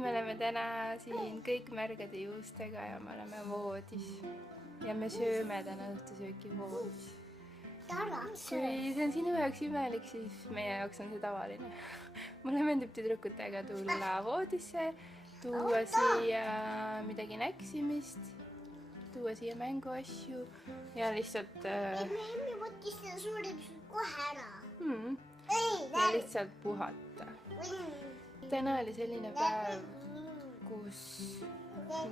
me oleme täna siin kõik märgade juustega ja me oleme voodis. Ja me sööme täna õhtusööki voodis. Kui see on sinu jaoks imelik, siis meie jaoks on see tavaline. Mulle meeldib tüdrukutega tulla voodisse, tuua siia midagi näksimist, tuua siia mänguasju ja lihtsalt Emmi võttis seda suurepsud kohe ära. ja lihtsalt puhata. Täna oli selline päev, kus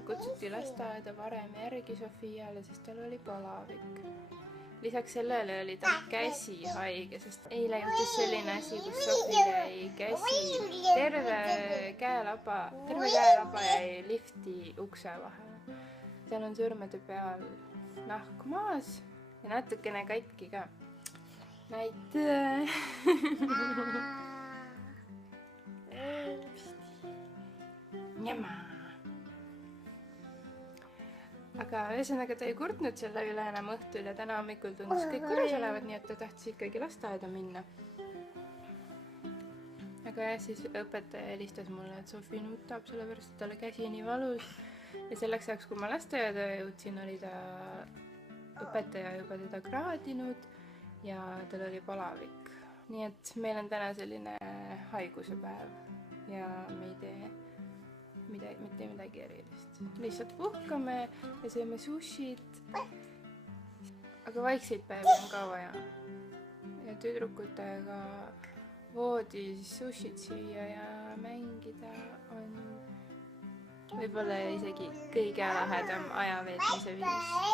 kutsuti lasteaeda varem järgi Sofiale, sest tal oli palavik. Lisaks sellele oli ta käsi haige, sest eile juhtus selline asi, kus Sofil jäi käsi, terve käelaba jäi lifti ukse vahele. Seal on sõrmede peal nahk maas ja natukene katki ka. Näite! Njama! Aga ühesõnaga ta ei kurtnud selle üle enam õhtul ja täna hommikul tundus kõik korras olevat, nii et ta tahtis ikkagi lasteaeda minna. Aga jah, siis õpetaja helistas mulle, et Sofi nutab, sellepärast et talle käsi nii valus. Ja selleks ajaks, kui ma lasteaeda jõudsin, oli ta õpetaja juba teda kraadinud ja tal oli palavik. Nii et meil on täna selline haiguse päev ja me ei tee mitte midagi erilist. Lihtsalt puhkame ja sööme sushit. Aga vaikseid päevi on ka vaja. Ja tüdrukutega voodis sushit süüa ja mängida on võib-olla isegi kõige lahedam ajaveetmise viis.